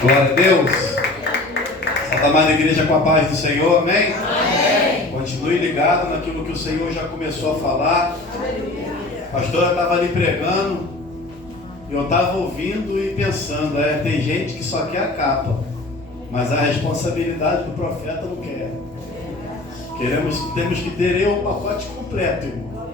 Glória a Deus. Santa amada igreja, com a paz do Senhor, amém? Amém. Continue ligado naquilo que o Senhor já começou a falar. A pastora estava ali pregando e eu estava ouvindo e pensando, tem gente que só quer a capa, mas a responsabilidade do profeta não quer. Temos que ter o pacote completo, irmão.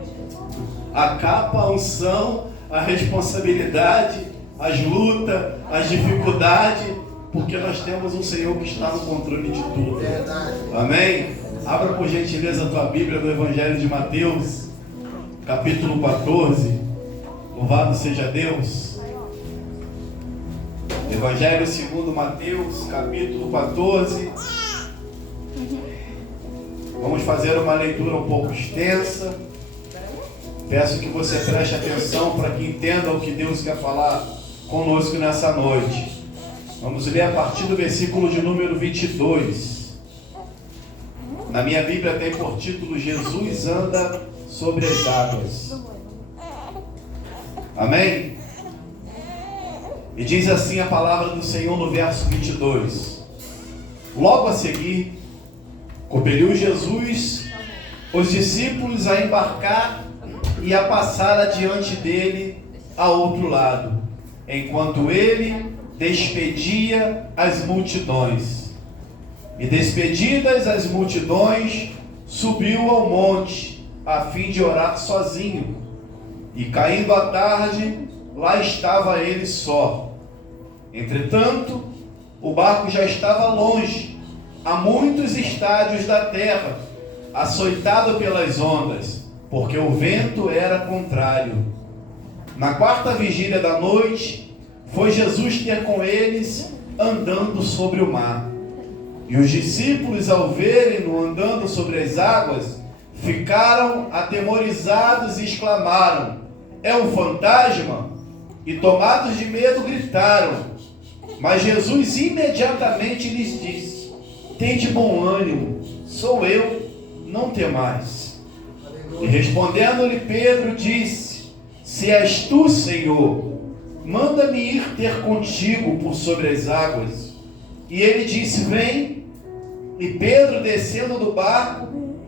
A capa, a unção, a responsabilidade, as lutas, as dificuldades, porque nós temos um Senhor que está no controle de tudo. Amém? Abra por gentileza a tua Bíblia no Evangelho de Mateus, capítulo 14. Louvado seja Deus. Evangelho segundo Mateus, capítulo 14. Vamos fazer uma leitura um pouco extensa. Peço que você preste atenção para que entenda o que Deus quer falar conosco nessa noite. Vamos ler a partir do versículo de número 22. Na minha Bíblia tem por título: Jesus anda sobre as águas. Amém? E diz assim a palavra do Senhor no verso 22. Logo a seguir, compeliu Jesus os discípulos a embarcar e a passar adiante dele a outro lado, enquanto ele despedia as multidões. E despedidas as multidões, subiu ao monte, a fim de orar sozinho. E caindo a tarde, lá estava ele só. Entretanto, o barco já estava longe, a muitos estádios da terra, açoitado pelas ondas, porque o vento era contrário. Na quarta vigília da noite, foi Jesus ter com eles, andando sobre o mar. E os discípulos, ao verem-no andando sobre as águas, ficaram atemorizados e exclamaram: é um fantasma? E tomados de medo gritaram. Mas Jesus imediatamente lhes disse: tende bom ânimo, sou eu, não temais. E respondendo-lhe Pedro disse: se és tu, Senhor, manda-me ir ter contigo por sobre as águas. E ele disse: vem. E Pedro, descendo do barco,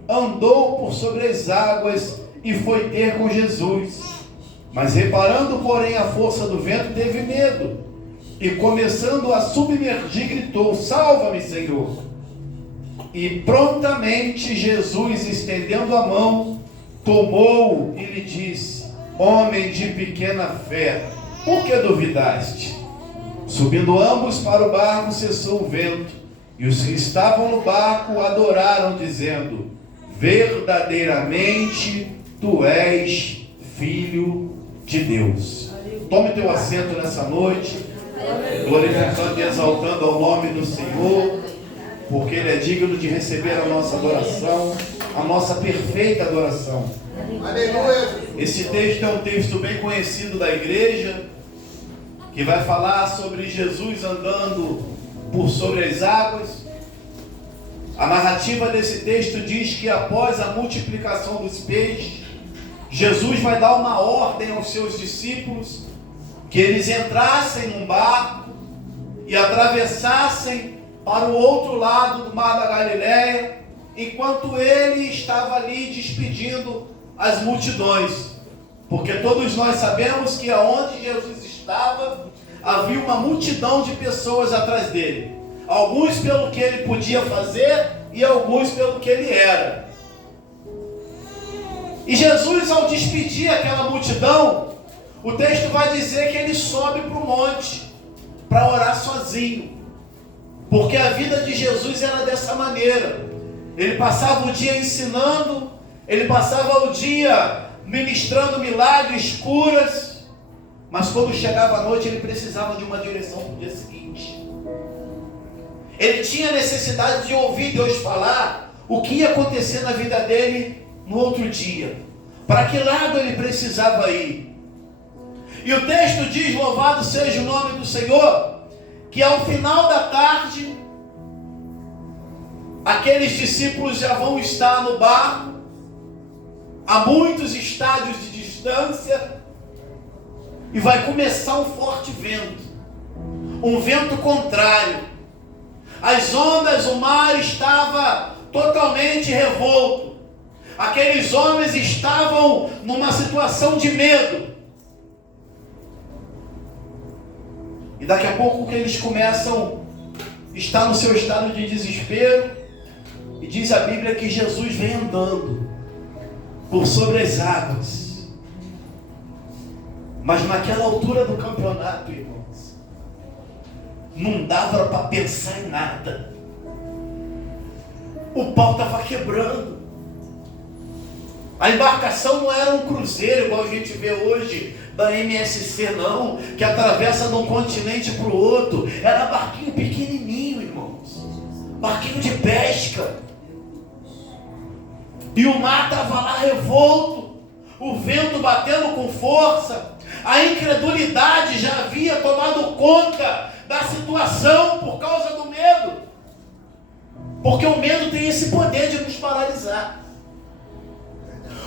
andou por sobre as águas e foi ter com Jesus. Mas reparando, porém, a força do vento, teve medo. E começando a submergir, gritou: salva-me, Senhor. E prontamente Jesus, estendendo a mão, tomou-o e lhe disse: homem de pequena fé, por que duvidaste? Subindo ambos para o barco, cessou o vento, e os que estavam no barco adoraram, dizendo: verdadeiramente tu és Filho de Deus. Tome teu assento nessa noite, glorificando e exaltando ao nome do Senhor, porque Ele é digno de receber a nossa adoração, a nossa perfeita adoração. Aleluia. Esse texto é um texto bem conhecido da igreja, que vai falar sobre Jesus andando por sobre as águas. A narrativa desse texto diz que após a multiplicação dos peixes, Jesus vai dar uma ordem aos seus discípulos, que eles entrassem num barco e atravessassem para o outro lado do mar da Galileia, enquanto ele estava ali despedindo as multidões. Porque todos nós sabemos que aonde Jesus estava, havia uma multidão de pessoas atrás dele. Alguns pelo que ele podia fazer e alguns pelo que ele era. E Jesus, ao despedir aquela multidão, o texto vai dizer que ele sobe para o monte para orar sozinho. Porque a vida de Jesus era dessa maneira. Ele passava o dia ensinando, ele passava o dia ministrando milagres, curas, mas quando chegava a noite ele precisava de uma direção para o dia seguinte. Ele tinha necessidade de ouvir Deus falar o que ia acontecer na vida dele no outro dia. Para que lado ele precisava ir? E o texto diz, louvado seja o nome do Senhor, que ao final da tarde, aqueles discípulos já vão estar no barco, a muitos estádios de distância, e vai começar um forte vento. um vento contrário. As ondas, o mar estava totalmente revolto. Aqueles homens estavam numa situação de medo. E daqui a pouco que eles começam a estar no seu estado de desespero, e diz a Bíblia que Jesus vem andando por sobre as águas. Mas naquela altura do campeonato, irmãos, não dava para pensar em nada. O pau estava quebrando. A embarcação não era um cruzeiro igual a gente vê hoje da MSC, não, que atravessa de um continente para o outro. Era barquinho pequenininho, irmãos, barquinho de pesca. E o mar estava lá revolto, o vento batendo com força. A incredulidade já havia tomado conta da situação por causa do medo. Porque o medo tem esse poder de nos paralisar.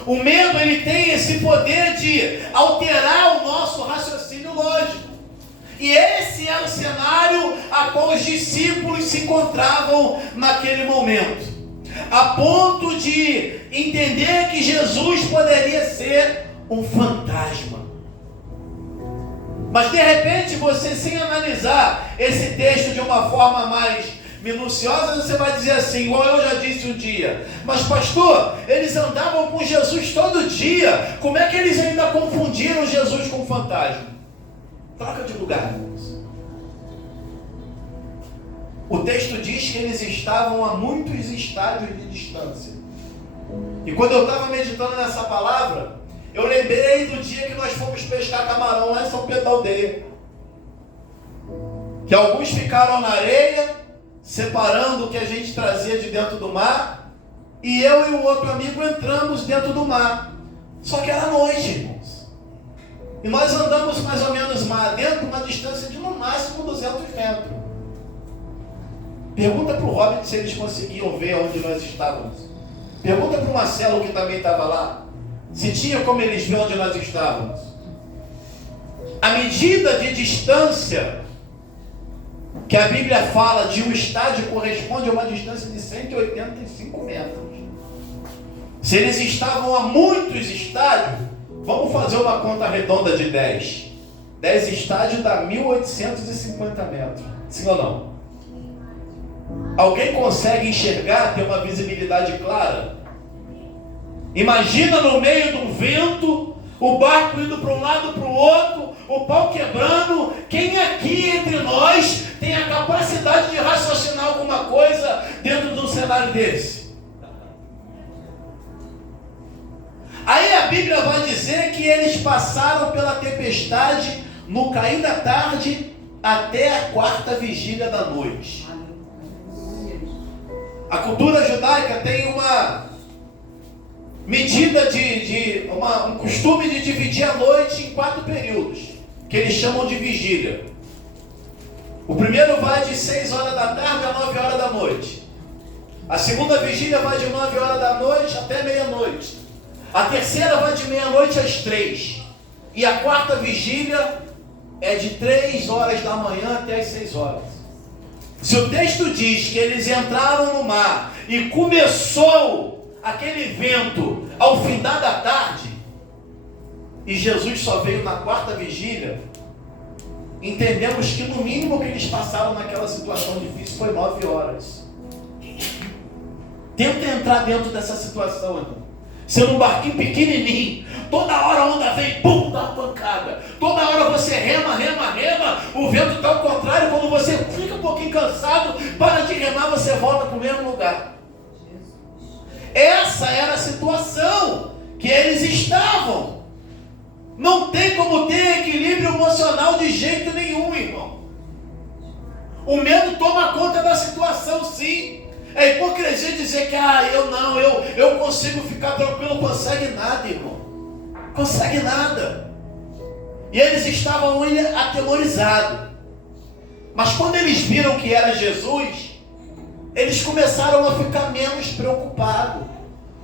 O medo, ele tem esse poder de alterar o nosso raciocínio lógico. E esse era o cenário a qual os discípulos se encontravam naquele momento. A ponto de entender que Jesus poderia ser um fantasma. Mas de repente você, sem analisar esse texto de uma forma mais minuciosa, você vai dizer assim, igual eu já disse um dia: mas pastor, eles andavam com Jesus todo dia, como é que eles ainda confundiram Jesus com fantasma? Troca de lugar, irmãos. O texto diz que eles estavam a muitos estádios de distância. E quando eu estava meditando nessa palavra, eu lembrei do dia que nós fomos pescar camarão lá em São Pedro da Aldeia. Que alguns ficaram na areia, separando o que a gente trazia de dentro do mar, e eu e o outro amigo entramos dentro do mar. Só que era noite, irmãos. E nós andamos mais ou menos mar dentro, uma distância de no máximo 200 metros. Pergunta para o Robert se eles conseguiam ver onde nós estávamos. Pergunta para o Marcelo, que também estava lá, se tinha como eles ver onde nós estávamos. A medida de distância que a Bíblia fala de um estádio corresponde a uma distância de 185 metros. Se eles estavam a muitos estádios, vamos fazer uma conta redonda de 10. 10 estádios dá 1.850 metros. Sim ou não? Alguém consegue enxergar, ter uma visibilidade clara? Imagina no meio de um vento, o barco indo para um lado para o outro, o pau quebrando. Quem aqui entre nós tem a capacidade de raciocinar alguma coisa dentro de um cenário desse? Aí a Bíblia vai dizer que eles passaram pela tempestade no cair da tarde até a 4ª vigília da noite. A cultura judaica tem uma medida um costume de dividir a noite em 4 períodos, que eles chamam de vigília. O primeiro vai de 6 horas da tarde a 9 horas da noite. A segunda vigília vai de 9 horas da noite até meia-noite. A terceira vai de meia-noite às 3. E a 4ª vigília é de 3 horas da manhã até as 6 horas. Se o texto diz que eles entraram no mar e começou aquele vento ao findar da tarde, e Jesus só veio na 4ª vigília, entendemos que no mínimo que eles passaram naquela situação difícil foi 9 horas. Tenta entrar dentro dessa situação, irmão. Sendo um barquinho pequenininho, toda hora a onda vem, pum, dá uma pancada. Toda hora você rema, o vento está ao contrário. Quando você fica um pouquinho cansado, para de remar, você volta para o mesmo lugar. Essa era a situação que eles estavam. Não tem como ter equilíbrio emocional de jeito nenhum, irmão. O medo toma conta da situação, sim. É hipocrisia dizer que eu consigo ficar tranquilo. Consegue nada, irmão. Consegue nada. E eles estavam atemorizados. Mas quando eles viram que era Jesus, eles começaram a ficar menos preocupados.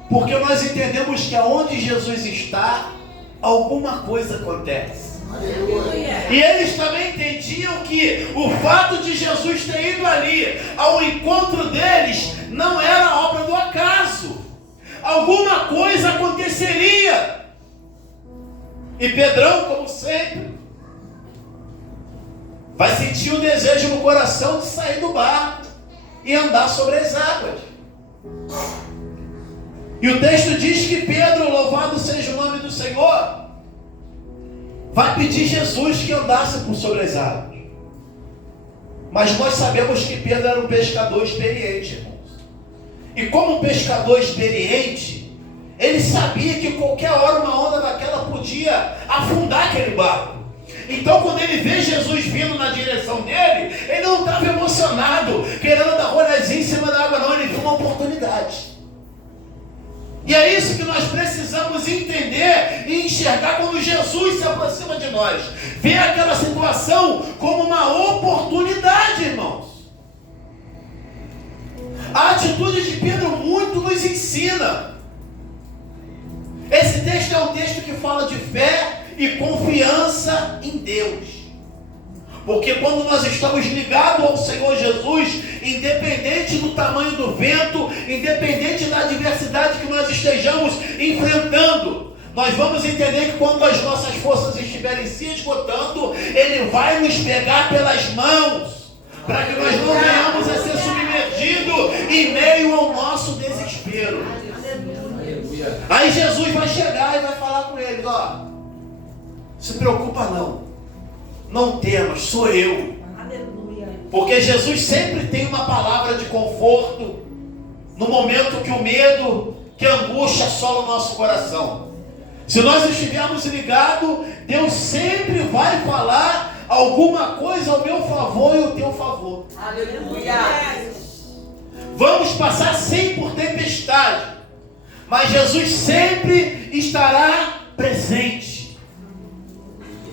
Porque nós entendemos que aonde Jesus está, alguma coisa acontece. Aleluia. E eles também entendiam que o fato de Jesus ter ido ali ao encontro deles não era obra do acaso. Alguma coisa aconteceria. E Pedrão, como sempre, vai sentir o desejo no coração de sair do barco e andar sobre as águas. E o texto diz que Pedro, louvado seja o nome do Senhor, vai pedir Jesus que andasse por sobre as águas. Mas nós sabemos que Pedro era um pescador experiente, irmãos. E como um pescador experiente, ele sabia que qualquer hora uma onda daquela podia afundar aquele barco. Então quando ele vê Jesus vindo na direção dele, ele não estava emocionado, querendo dar rolezinho em cima da água, não. Ele viu uma oportunidade. E é isso que nós precisamos entender e enxergar quando Jesus se aproxima de nós. Ver aquela situação como uma oportunidade, irmãos. A atitude de Pedro muito nos ensina. Esse texto é um texto que fala de fé e confiança em Deus. Porque quando nós estamos ligados ao Senhor Jesus, independente do tamanho do vento, independente da adversidade que nós estejamos enfrentando, nós vamos entender que quando as nossas forças estiverem se esgotando, Ele vai nos pegar pelas mãos, para que nós não venhamos a ser submergidos em meio ao nosso desespero. Aí Jesus vai chegar e vai falar com eles, ó, se preocupa não temas, sou eu. Porque Jesus sempre tem uma palavra de conforto no momento que o medo, que a angústia assola o nosso coração. Se nós estivermos ligados, Deus sempre vai falar alguma coisa ao meu favor e ao teu favor. Aleluia. Vamos passar sim por tempestade, mas Jesus sempre estará presente.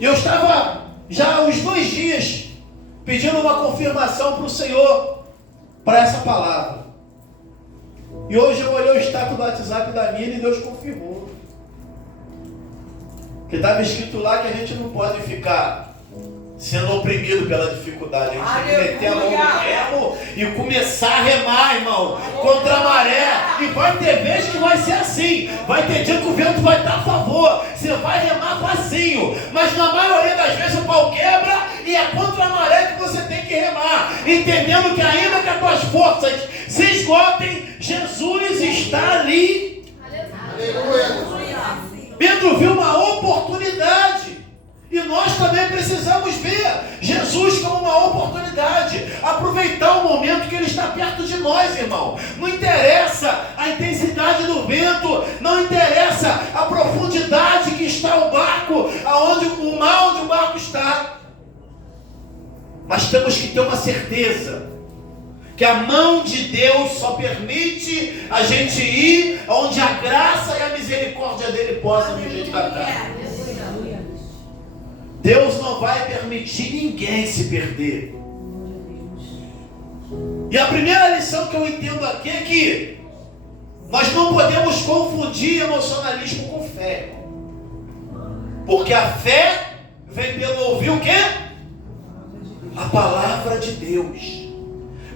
Eu estava já há uns 2 dias pedindo uma confirmação para o Senhor para essa palavra. E hoje eu olhei o status do WhatsApp da Nina e Deus confirmou. Que estava escrito lá que a gente não pode ficar sendo oprimido pela dificuldade. A gente tem que meter a mão no remo e começar a remar, irmão, contra a maré. E vai ter vezes que vai ser assim. Vai ter dia que o vento vai estar a favor. Você vai remar facinho. Mas na maioria das vezes o pau quebra e é contra a maré que você tem que remar. Entendendo que ainda que as tuas forças se esgotem, Jesus está ali. Aleluia. Pedro viu uma oportunidade. E nós também precisamos ver Jesus como uma oportunidade. Aproveitar o momento que Ele está perto de nós, irmão. Não interessa a intensidade do vento, não interessa a profundidade que está o barco, aonde o mar onde o barco está. Mas temos que ter uma certeza que a mão de Deus só permite a gente ir onde a graça e a misericórdia dele possam nos resgatar. Deus não vai permitir ninguém se perder. E a primeira lição que eu entendo aqui é que nós não podemos confundir emocionalismo com fé. Porque a fé vem pelo ouvir o quê? A palavra de Deus.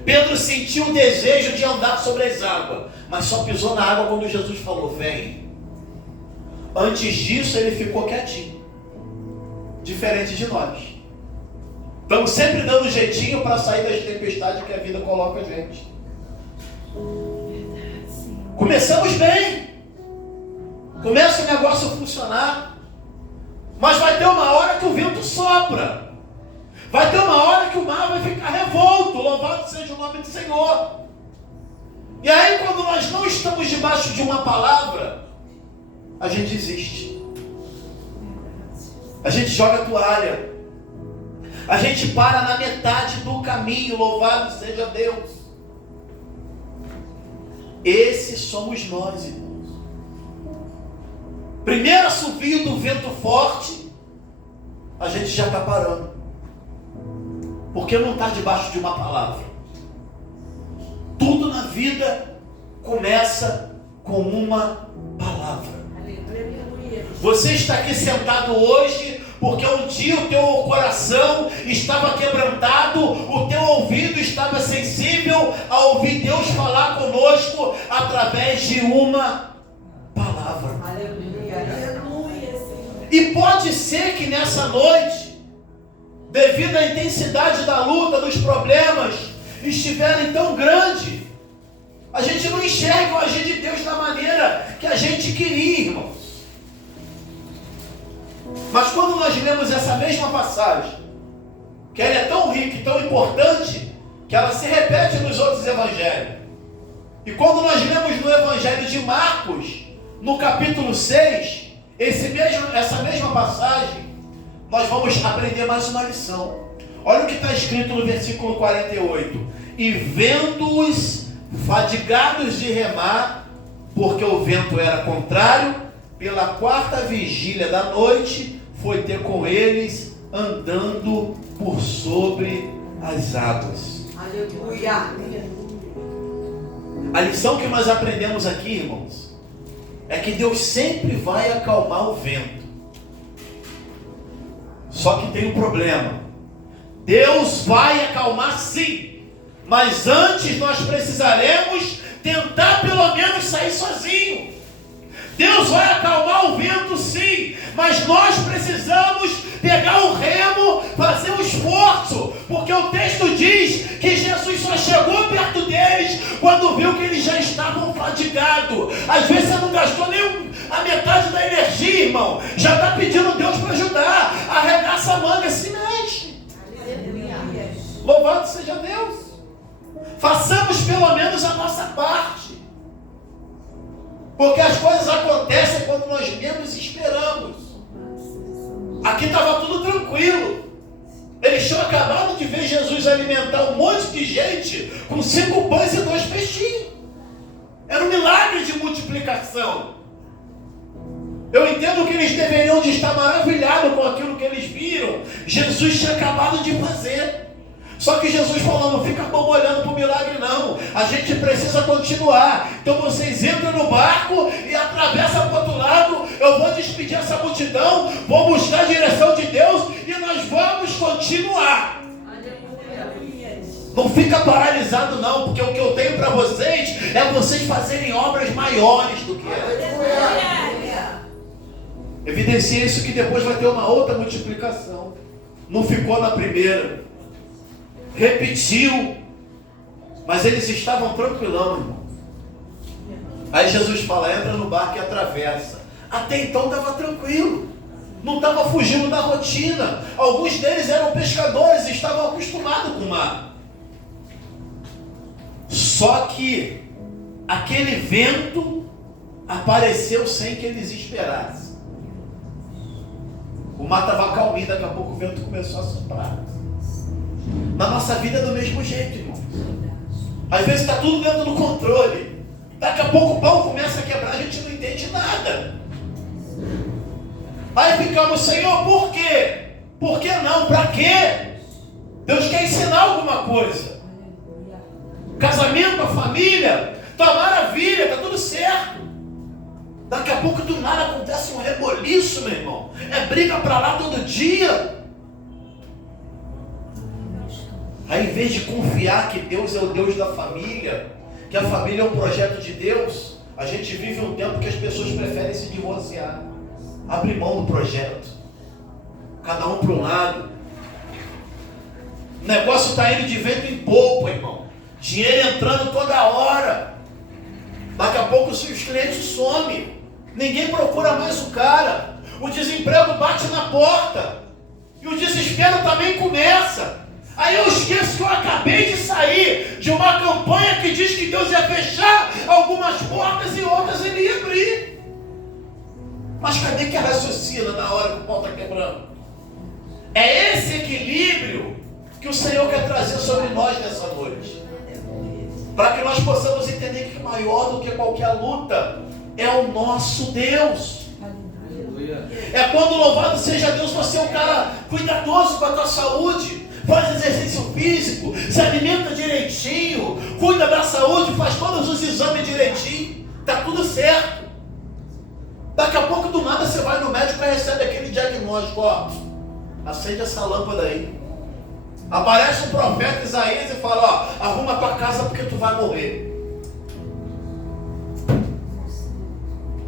Pedro sentiu o desejo de andar sobre as águas, mas só pisou na água quando Jesus falou, vem. Antes disso ele ficou quietinho. Diferente de nós. Estamos sempre dando jeitinho para sair das tempestades que a vida coloca a gente. Começamos bem. Começa o negócio a funcionar. Mas vai ter uma hora que o vento sopra. Vai ter uma hora que o mar vai ficar revolto. Louvado seja o nome do Senhor. E aí quando nós não estamos debaixo de uma palavra, a gente desiste. A gente joga a toalha. A gente para na metade do caminho. Louvado seja Deus. Esses somos nós, irmãos. Primeiro assovio do vento forte, a gente já está parando. Porque não está debaixo de uma palavra. Tudo na vida começa com uma palavra. Você está aqui sentado hoje porque um dia o teu coração estava quebrantado, o teu ouvido estava sensível a ouvir Deus falar conosco através de uma palavra. Aleluia. E pode ser que nessa noite, devido à intensidade da luta, dos problemas estiverem tão grande, a gente não enxerga o agir de Deus da maneira que a gente queria, irmãos. Mas quando nós lemos essa mesma passagem, que ela é tão rica e tão importante, que ela se repete nos outros evangelhos. E quando nós lemos no evangelho de Marcos, no capítulo 6, essa mesma passagem, nós vamos aprender mais uma lição. Olha o que está escrito no versículo 48. E vendo-os fadigados de remar, porque o vento era contrário, pela 4ª vigília da noite, foi ter com eles andando por sobre as águas. Aleluia. A lição que nós aprendemos aqui, irmãos, é que Deus sempre vai acalmar o vento. Só que tem um problema. Deus vai acalmar sim, mas antes nós precisaremos tentar pelo menos sair sozinho. Deus vai acalmar o vento sim, mas nós precisamos pegar o remo, fazer um esforço, porque o texto diz que Jesus só chegou perto deles quando viu que eles já estavam fadigados. Às vezes você não gastou nem a metade da energia, irmão, já está pedindo Deus para ajudar, arregaça a manga, se mexe. Louvado seja Deus. Façamos pelo menos a nossa parte, porque as coisas acontecem quando nós menos esperamos. Aqui estava tudo tranquilo. Eles tinham acabado de ver Jesus alimentar um monte de gente com 5 pães e 2 peixinhos. Era um milagre de multiplicação. Eu entendo que eles deveriam de estar maravilhados com aquilo que eles viram. Jesus tinha acabado de fazer. Só que Jesus falou, não fica olhando para o milagre não, a gente precisa continuar. Então vocês entram no barco e atravessam para o outro lado. Eu vou despedir essa multidão, vou buscar a direção de Deus e nós vamos continuar. Não fica paralisado não, porque o que eu tenho para vocês é vocês fazerem obras maiores do que essa. Evidencia isso que depois vai ter uma outra multiplicação. Não ficou na primeira. Repetiu, mas eles estavam tranquilão, irmão. Aí Jesus fala, entra no barco e atravessa. Até então estava tranquilo, não estava fugindo da rotina. Alguns deles eram pescadores e estavam acostumados com o mar. Só que aquele vento apareceu sem que eles esperassem. O mar estava calminho, daqui a pouco o vento começou a soprar. Na nossa vida é do mesmo jeito, irmão. Às vezes está tudo dentro do controle. Daqui a pouco o pão começa a quebrar, a gente não entende nada. Aí ficamos, Senhor, por quê? Por que não? Para quê? Deus quer ensinar alguma coisa. Casamento, a família, tá maravilha, está tudo certo. Daqui a pouco do nada acontece um reboliço, meu irmão. É briga para lá todo dia. Aí, em vez de confiar que Deus é o Deus da família, que a família é um projeto de Deus, a gente vive um tempo que as pessoas preferem se divorciar, abrir mão do projeto, cada um para um lado. O negócio está indo de vento em polpa, irmão. Dinheiro entrando toda hora. Daqui a pouco os clientes somem. Ninguém procura mais o cara. O desemprego bate na porta. E o desespero também começa. Aí eu esqueço que eu acabei de sair de uma campanha que diz que Deus ia fechar algumas portas e outras ele ia abrir. Mas cadê que raciocina na hora que o pau está quebrando? É esse equilíbrio que o Senhor quer trazer sobre nós nessa noite. Para que nós possamos entender que maior do que qualquer luta é o nosso Deus. É quando, louvado seja Deus, você é um cara cuidadoso com a tua saúde. Faz exercício físico, se alimenta direitinho, cuida da saúde, faz todos os exames direitinho, está tudo certo. Daqui a pouco do nada você vai no médico e recebe aquele diagnóstico, ó, acende essa lâmpada aí. Aparece o profeta Isaías e fala, ó, arruma a tua casa porque tu vai morrer.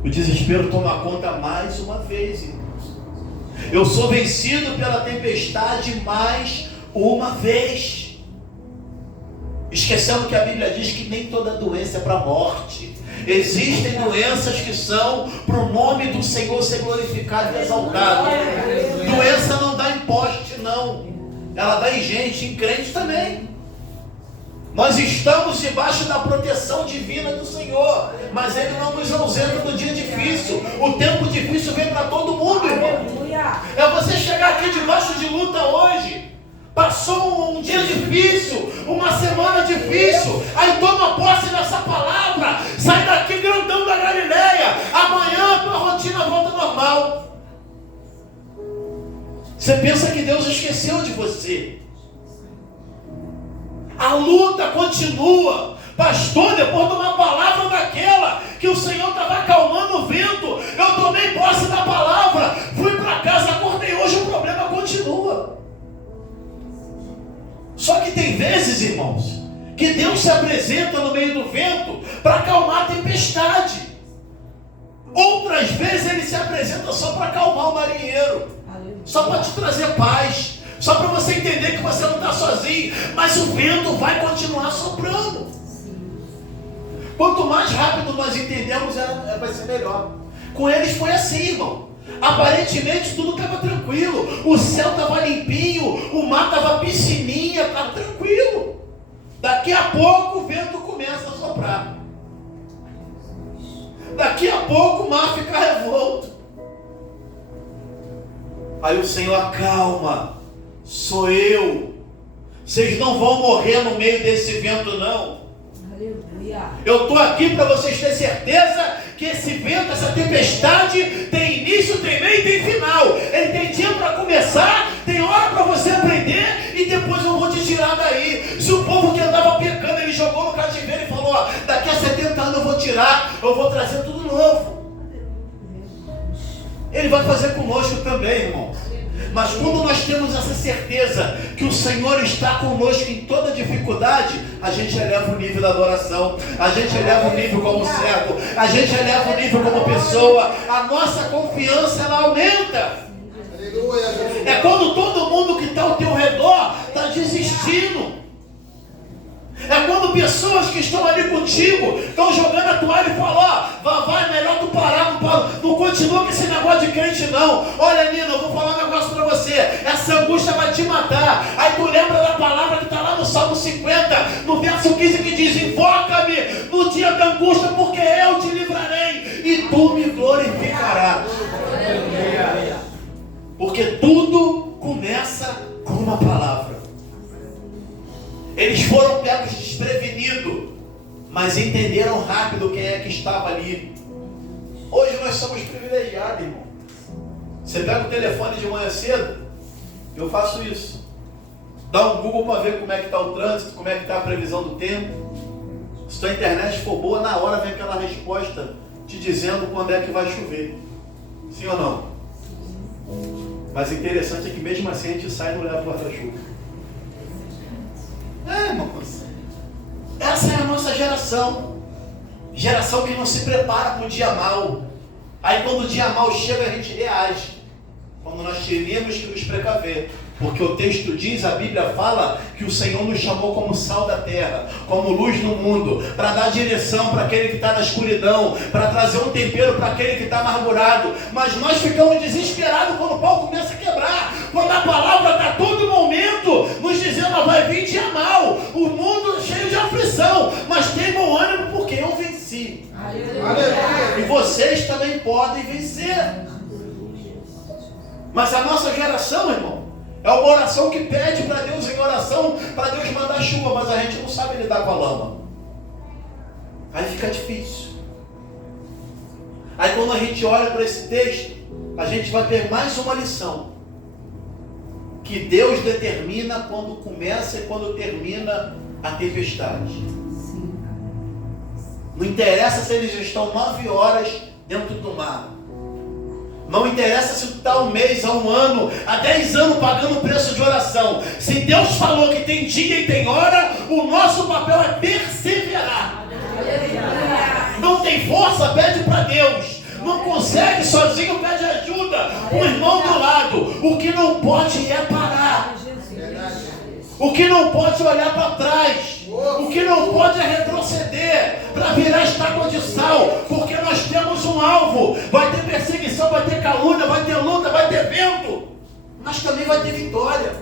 O desespero toma conta mais uma vez, irmãos. Eu sou vencido pela tempestade mais uma vez. Esquecendo que a Bíblia diz que nem toda doença é para a morte. Existem doenças que são para o nome do Senhor ser glorificado e exaltado. Doença não dá em poste, não. Ela dá em gente, em crente também. Nós estamos debaixo da proteção divina do Senhor, mas Ele não nos ausenta do dia difícil. O tempo difícil vem para todo mundo, irmão. É você chegar aqui debaixo de luta hoje. Passou um dia difícil, uma semana difícil, aí toma posse dessa palavra, sai daqui grandão da Galileia, amanhã a tua rotina volta normal. Você pensa que Deus esqueceu de você. A luta continua. Pastor, depois de uma palavra daquela, que o Senhor estava acalmando o vento, eu tomei posse da palavra, fui para casa, acordei hoje, o problema continua. Só que tem vezes, irmãos, que Deus se apresenta no meio do vento para acalmar a tempestade. Outras vezes Ele se apresenta só para acalmar o marinheiro, só para te trazer paz, só para você entender que você não está sozinho, mas o vento vai continuar soprando. Quanto mais rápido nós entendemos, vai ser melhor. Com eles foi assim, irmão. Aparentemente tudo estava tranquilo, o céu estava limpinho, o mar estava piscininha, estava tranquilo. Daqui a pouco o vento começa a soprar. Daqui a pouco o mar fica revolto. Aí o Senhor acalma, sou eu. Vocês não vão morrer no meio desse vento, não. Eu estou aqui para vocês terem certeza que esse vento, essa tempestade tem início, tem meio e tem final. Ele tem dia para começar, tem hora para você aprender e depois eu vou te tirar daí. Se o povo que andava pecando, ele jogou no cativeiro e falou, ó, daqui a 70 anos eu vou tirar, eu vou trazer tudo novo. Ele vai fazer conosco também, irmãos. Mas quando nós temos essa certeza que o Senhor está conosco em toda dificuldade, a gente eleva o nível da adoração, a gente eleva o nível como servo, a gente eleva o nível como pessoa, a nossa confiança ela aumenta. É quando todo mundo que está ao teu redor está desistindo. É quando pessoas que estão ali contigo estão jogando a toalha e falam, ó, vai, melhor tu parar, não continua com esse negócio de crente não. Olha, Nina, eu vou falar um negócio para você, essa angústia vai te matar. Aí tu lembra da palavra que está lá no Salmo 50, no verso 15, que diz, invoca-me no dia da angústia, porque eu te livrarei e tu me glorificarás. Porque tudo começa com uma palavra. Eles foram pegos desprevenidos, mas entenderam rápido quem é que estava ali. Hoje nós somos privilegiados, irmão. Você pega o telefone de manhã cedo, eu faço isso. Dá um Google para ver como é que está o trânsito, como é que está a previsão do tempo. Se a internet for boa, na hora vem aquela resposta te dizendo quando é que vai chover. Sim ou não? Mas interessante é que mesmo assim a gente sai e não leva o guarda-chuva. Irmãos, essa é a nossa geração. Geração que não se prepara para o dia mau. Aí quando o dia mau chega, a gente reage. Quando nós teríamos que nos precaver. Porque o texto diz, a Bíblia fala que o Senhor nos chamou como sal da terra, como luz no mundo, para dar direção para aquele que está na escuridão, para trazer um tempero para aquele que está amargurado. Mas nós ficamos desesperados quando o pau começa a quebrar, quando a palavra está a todo momento nos dizendo, vai vir dia mal, o mundo cheio de aflição, mas tem bom ânimo porque eu venci. Aleluia. E vocês também podem vencer. Mas a nossa geração, irmão, é uma oração que pede para Deus em oração, para Deus mandar chuva, mas a gente não sabe lidar com a lama. Aí fica difícil. Aí quando a gente olha para esse texto, a gente vai ter mais uma lição. Que Deus determina quando começa e quando termina a tempestade. Não interessa se eles estão 9 horas dentro do mar. Não interessa se tu está há um mês, há um ano, há 10 anos pagando o preço de oração. Se Deus falou que tem dia e tem hora, o nosso papel é perseverar. Não tem força, pede para Deus. Não consegue sozinho, pede ajuda. O irmão do lado. O que não pode é parar. O que não pode é olhar para trás. O que não pode é retroceder para virar estátua de sal. Porque nós temos um alvo. Vai ter perseguição, vai ter calúnia, vai ter luta, vai ter vento. Mas também vai ter vitória.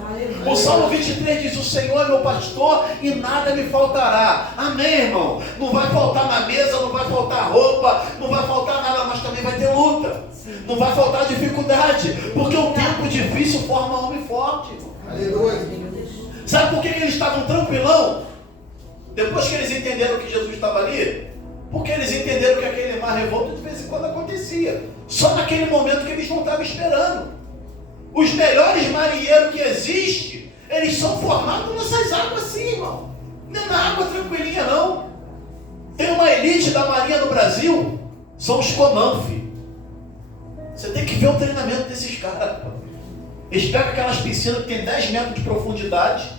O Salmo 23 diz: o Senhor é meu pastor e nada me faltará. Amém, irmão? Não vai faltar na mesa, não vai faltar roupa, não vai faltar nada, mas também vai ter luta. Não vai faltar dificuldade, porque o tempo difícil forma homem forte. Aleluia. Sabe por que eles estavam tranquilão? Depois que eles entenderam que Jesus estava ali, porque eles entenderam que aquele mar revolto de vez em quando acontecia. Só naquele momento que eles não estavam esperando. Os melhores marinheiros que existem, eles são formados nessas águas assim, irmão. Não é na água tranquilinha, não. Tem uma elite da marinha do Brasil, são os Comanf. Você tem que ver o treinamento desses caras. Eles pegam aquelas piscinas que tem 10 metros de profundidade,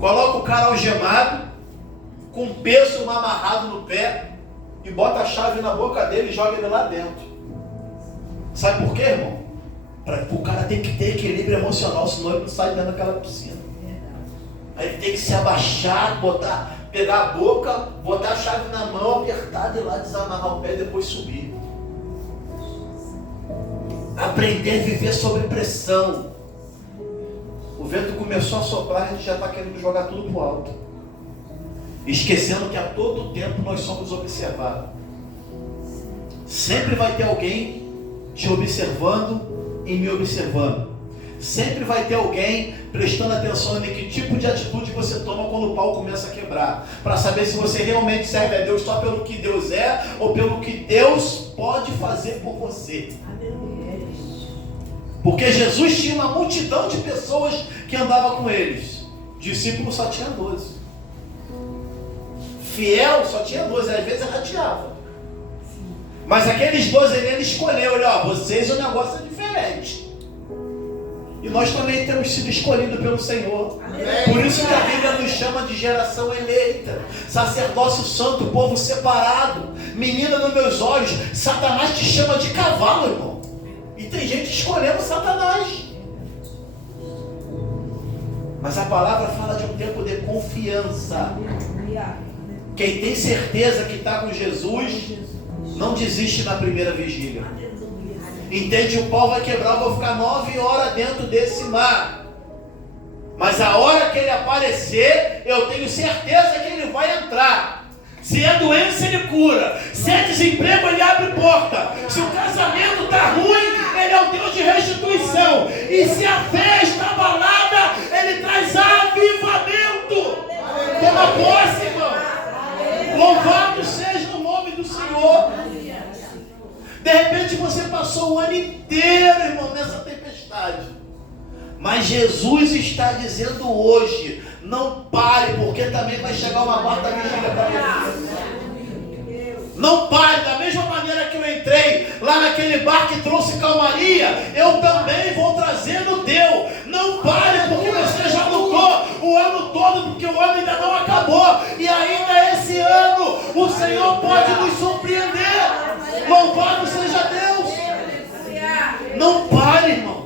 coloca o cara algemado, com um peso amarrado no pé, e bota a chave na boca dele e joga ele lá dentro. Sabe por quê, irmão? O cara tem que ter equilíbrio emocional, senão ele não sai dentro daquela piscina. Aí ele tem que se abaixar, pegar a boca, botar a chave na mão, apertar de lá, desamarrar o pé e depois subir. Aprender a viver sob pressão. O vento começou a soprar, a gente já está querendo jogar tudo para o alto, esquecendo que a todo tempo nós somos observados. Sempre vai ter alguém te observando e me observando. Sempre vai ter alguém prestando atenção em que tipo de atitude você toma quando o pau começa a quebrar, para saber se você realmente serve a Deus só pelo que Deus é ou pelo que Deus pode fazer por você. Porque Jesus tinha uma multidão de pessoas que andava com eles. Discípulo só tinha 12. Fiel só tinha 12, às vezes rateava. Mas aqueles 12 ele escolheu, olha, vocês o negócio é diferente. E nós também temos sido escolhidos pelo Senhor. Amém. Por isso que a Bíblia nos chama de geração eleita, sacerdócio santo, povo separado, menina dos meus olhos. Satanás te chama de cavalo, irmão. E tem gente escolhendo Satanás. Mas a palavra fala de um tempo de confiança. Quem tem certeza que está com Jesus, não desiste na primeira vigília. Entende? O pau vai quebrar, eu vou ficar 9 horas dentro desse mar. Mas a hora que ele aparecer, eu tenho certeza que ele vai entrar. Se é doença, ele cura. Se é desemprego, ele abre porta. Se o casamento está ruim, ele é o Deus de restituição. E se a fé está abalada, ele traz avivamento. Toma posse, irmão. Louvado seja o nome do Senhor. De repente você passou o ano inteiro, irmão, nessa tempestade. Mas Jesus está dizendo hoje, não pare, porque também vai chegar uma quarta vigília para você. Não pare, da mesma maneira que eu entrei lá naquele bar que trouxe calmaria, eu também vou trazer no teu. Não pare, porque você já lutou o ano todo, porque o ano ainda não acabou. E ainda esse ano, o Senhor pode nos surpreender. Louvado seja Deus. Não pare, irmãos.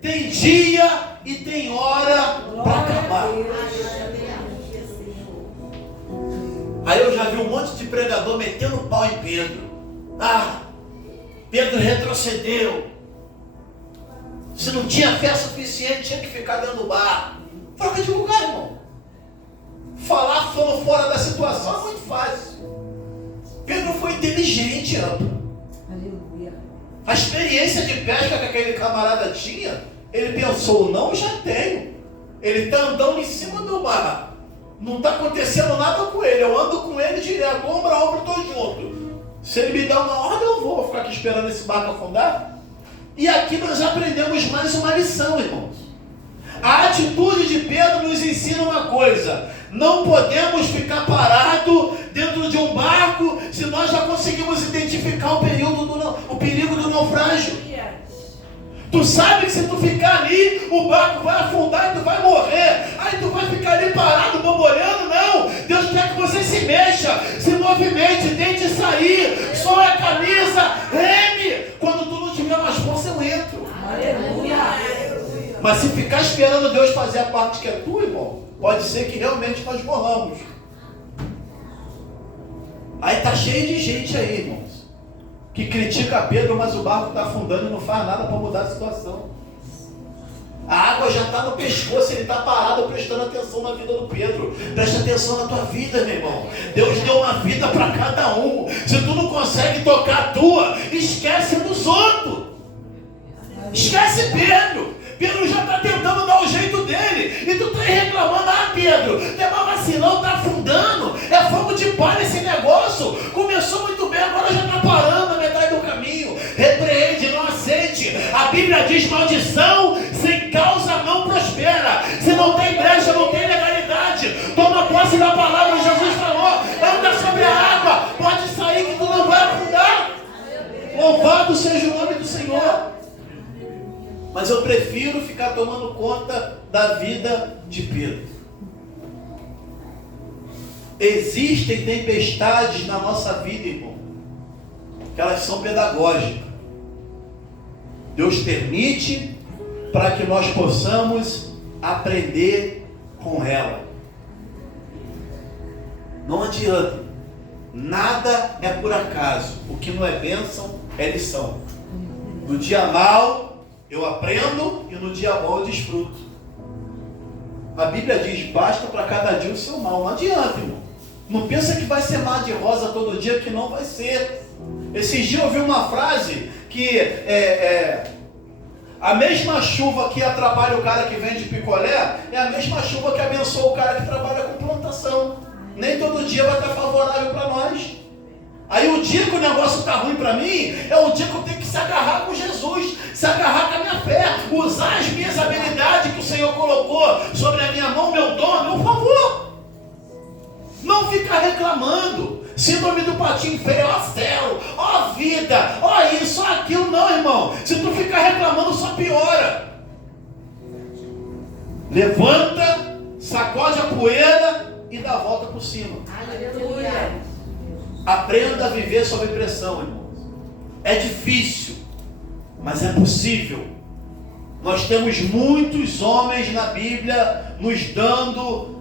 Tem dia e tem hora para acabar. Aí eu já vi um monte de pregador metendo pau em Pedro. Pedro retrocedeu. Se não tinha fé suficiente, tinha que ficar dentro do bar. Troca de lugar, irmão. Falar fora da situação é muito fácil. Pedro foi inteligente, amplo. A experiência de pesca que aquele camarada tinha, ele pensou, não, já tenho. Ele está andando em cima do mar. Não está acontecendo nada com ele. Eu ando com ele direto, ombro a ombro, estou junto. Se ele me dá uma ordem, eu vou ficar aqui esperando esse barco afundar. E aqui nós aprendemos mais uma lição, irmãos. A atitude de Pedro nos ensina uma coisa. Não podemos ficar parados dentro de um barco se nós já conseguimos identificar o perigo do naufrágio. Tu sabe que se tu ficar ali, o barco vai afundar e tu vai morrer. Aí tu vai ficar ali parado, bobolhando. Não, Deus quer que você se mexa, se movimente, tente sair, soe a camisa, reme. Quando tu não tiver mais força, eu entro. Aleluia. Mas se ficar esperando Deus fazer a parte que é tua, irmão, pode ser que realmente nós morramos. Aí tá cheio de gente aí, irmãos, que critica Pedro, mas o barco está afundando e não faz nada para mudar a situação. A água já está no pescoço, ele está parado prestando atenção na vida do Pedro. Presta atenção na tua vida, meu irmão. Deus deu uma vida para cada um. Se tu não consegue tocar a tua, esquece dos outros. Esquece Pedro. Pedro já está tentando dar o jeito dele. E tu está reclamando, Pedro, tem uma vacilão, está afundando. É fogo de palha esse negócio. Começou muito bem, agora já está parando na metade do caminho. Repreende, não aceite. A Bíblia diz: maldição sem causa não prospera. Se não tem brecha, não tem legalidade. Toma posse da palavra. Jesus falou: anda sobre a água, pode sair que tu não vai afundar. Louvado seja o nome do Senhor. Mas eu prefiro ficar tomando conta da vida de Pedro. Existem tempestades na nossa vida, irmão, que elas são pedagógicas. Deus permite para que nós possamos aprender com ela. Não adianta. Nada é por acaso. O que não é bênção é lição. No dia mau eu aprendo e no dia bom eu desfruto. A Bíblia diz: basta para cada dia o seu mal. Não adianta, irmão. Não pensa que vai ser mar de rosa todo dia, que não vai ser. Esses dias eu ouvi uma frase que a mesma chuva que atrapalha o cara que vende picolé é a mesma chuva que abençoa o cara que trabalha com plantação. Nem todo dia vai estar favorável para nós. Aí o dia que o negócio está ruim para mim, é o dia que eu tenho que se agarrar com Jesus, se agarrar com a minha fé, usar as minhas habilidades que o Senhor colocou sobre a minha mão, meu dom, meu favor. Não ficar reclamando, síndrome do patinho feio, ó céu, ó vida, ó isso, ó aquilo. Não, irmão, se tu ficar reclamando só piora. Levanta, sacode a poeira e dá a volta por cima. Aleluia. Aprenda a viver sob pressão, irmãos. É difícil, mas é possível. Nós temos muitos homens na Bíblia nos dando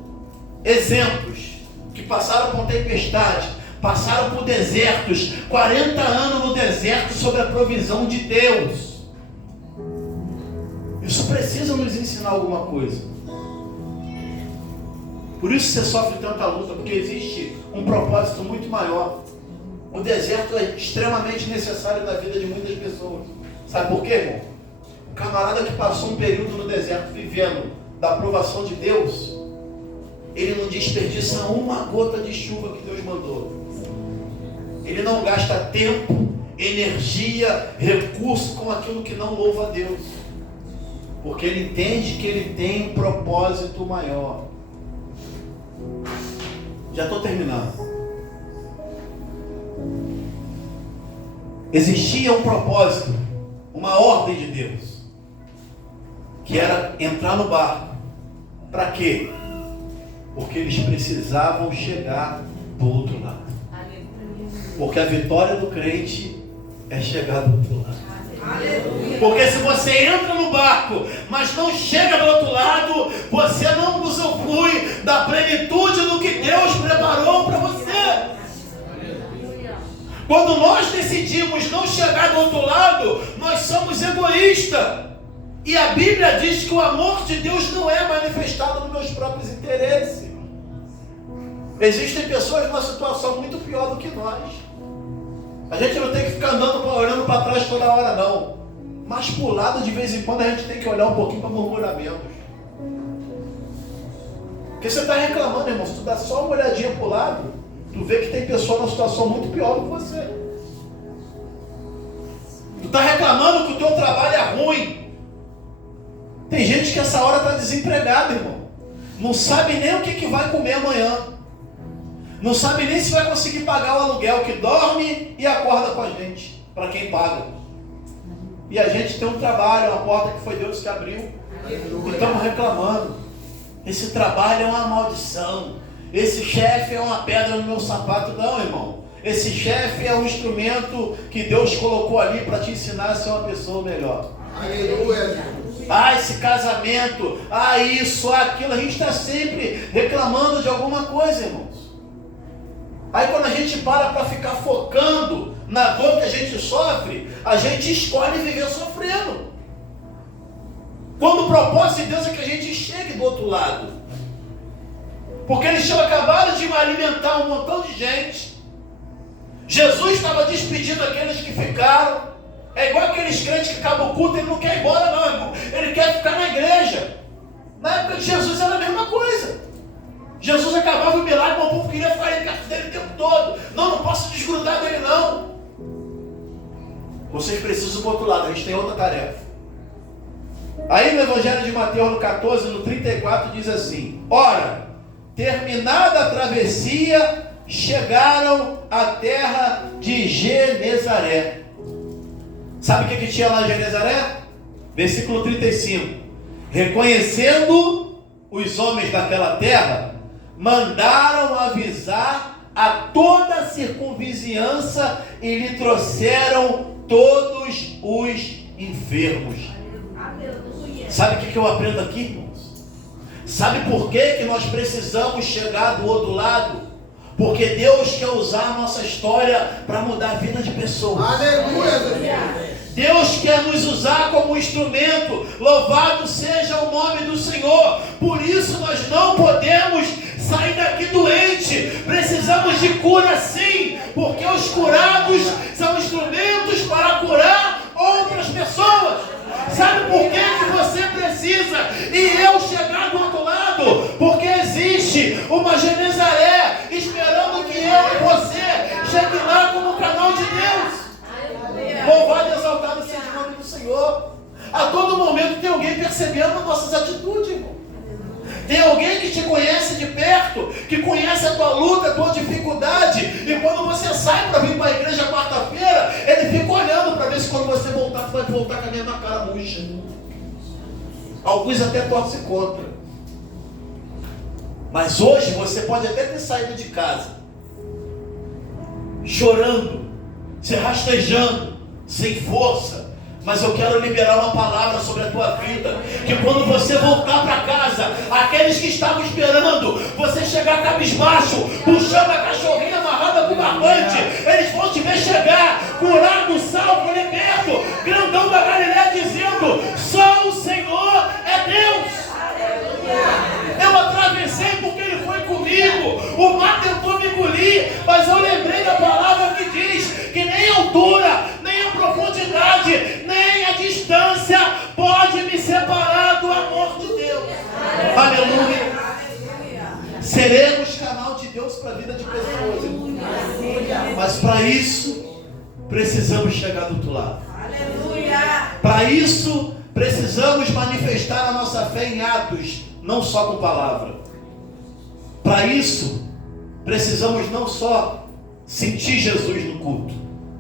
exemplos, que passaram por tempestade, passaram por desertos, 40 anos no deserto sob a provisão de Deus. Isso precisa nos ensinar alguma coisa. Por isso você sofre tanta luta, porque existe um propósito muito maior. O deserto é extremamente necessário na vida de muitas pessoas. Sabe por quê, irmão? O camarada que passou um período no deserto vivendo da aprovação de Deus, ele não desperdiça uma gota de chuva que Deus mandou. Ele não gasta tempo, energia, recurso com aquilo que não louva a Deus. Porque ele entende que ele tem um propósito maior. Já estou terminando. Existia um propósito, uma ordem de Deus, que era entrar no barco. Para quê? Porque eles precisavam chegar do outro lado. Porque a vitória do crente é chegar do outro lado. Porque se você entra no barco, mas não chega do outro lado, você não usufrui da plenitude do que Deus preparou para você. Quando nós decidimos não chegar do outro lado, nós somos egoístas. E a Bíblia diz que o amor de Deus não é manifestado nos meus próprios interesses. Existem pessoas numa situação muito pior do que nós. A gente não tem que ficar olhando para trás toda hora, não. Mas por lado, de vez em quando, a gente tem que olhar um pouquinho para murmuramentos. Porque você está reclamando, irmão. Se tu dá só uma olhadinha para o lado, tu vê que tem pessoa numa situação muito pior do que você. Tu está reclamando que o teu trabalho é ruim. Tem gente que essa hora está desempregada, irmão. não sabe nem o que vai comer amanhã, não sabe nem se vai conseguir pagar o aluguel, que dorme e acorda com a gente, para quem paga. E a gente tem um trabalho, uma porta que foi Deus que abriu, e estamos reclamando. Esse trabalho é uma maldição, esse chefe é uma pedra no meu sapato. Não, irmão, esse chefe é um instrumento que Deus colocou ali para te ensinar a ser uma pessoa melhor. Aleluia. Esse casamento, isso, aquilo, a gente está sempre reclamando de alguma coisa, irmãos. Aí quando a gente para ficar focando na dor que a gente sofre, a gente escolhe viver sofrendo. Quando o propósito de Deus é que a gente chegue do outro lado. Porque eles tinham acabado de alimentar um montão de gente. Jesus estava despedindo aqueles que ficaram. É igual aqueles crentes que acabam o culto, ele não quer ir embora não, irmão. Ele quer ficar na igreja. Na época de Jesus era a mesma coisa. Jesus acabava o milagre, mas o povo queria ficar perto dele o tempo todo. Não posso desgrudar dele não. Vocês precisam do outro lado, a gente tem outra tarefa. Aí no Evangelho de Mateus, no 14, no 34, diz assim: ora, terminada a travessia, chegaram à terra de Genezaré. Sabe o que tinha lá em Genezaré? Versículo 35. Reconhecendo os homens daquela terra, mandaram avisar a toda a circunvizinhança e lhe trouxeram todos os enfermos. Sabe o que eu aprendo aqui, irmãos? Sabe por que nós precisamos chegar do outro lado? Porque Deus quer usar a nossa história para mudar a vida de pessoas. Aleluia. Deus quer nos usar como instrumento. Louvado seja o nome do Senhor. Por isso nós não podemos sair daqui doente. Precisamos de cura sim, porque os curados são instrumentos para curar outras pessoas. Sabe por que você precisa e eu chegar do outro lado? Porque existe uma Genezaré esperando que eu e você chegue lá como canal de Deus. Louvado e exaltado seja o nome do Senhor. A todo momento tem alguém percebendo nossas atitudes, irmão. Tem alguém que te conhece de perto, que conhece a tua luta, a tua dificuldade, e quando você sai para vir para a igreja quarta-feira, ele fica olhando para ver se quando você voltar, você vai voltar com a mesma cara murcha. Alguns até torcem contra. Mas hoje você pode até ter saído de casa chorando, se rastejando, sem força, mas eu quero liberar uma palavra sobre a tua vida, que quando você voltar para casa, aqueles que estavam esperando você chegar cabisbaixo, puxando a cachorrinha amarrada com o barbante, eles vão te ver chegar, curado, salvo, liberto, grandão da Galileia, dizendo: só o Senhor é Deus. Eu atravessei porque Ele foi comigo. O mar tentou me engolir, mas eu lembrei da palavra que diz que nem a altura, nem a profundidade, nem a distância pode me separar do amor de Deus. Aleluia. Seremos canal de Deus para a vida de pessoas, irmão. Mas para isso precisamos chegar do outro lado. Para isso precisamos manifestar a nossa fé em atos, não só com palavra. Para isso precisamos não só sentir Jesus no culto,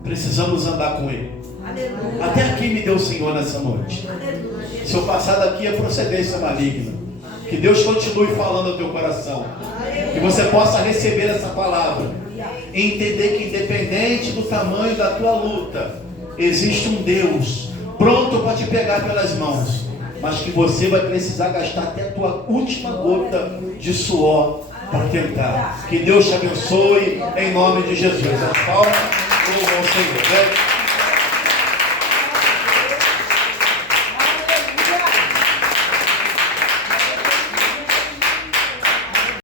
precisamos andar com Ele. Aleluia. Até aqui me deu o Senhor nessa noite. Aleluia. Se eu passar daqui é procedência maligna. Que Deus continue falando ao teu coração. Aleluia. Que você possa receber essa palavra e entender que independente do tamanho da tua luta, existe um Deus pronto para te pegar pelas mãos, mas que você vai precisar gastar até a tua última gota de suor para tentar. Que Deus te abençoe em nome de Jesus. As palmas, louvam ao Senhor.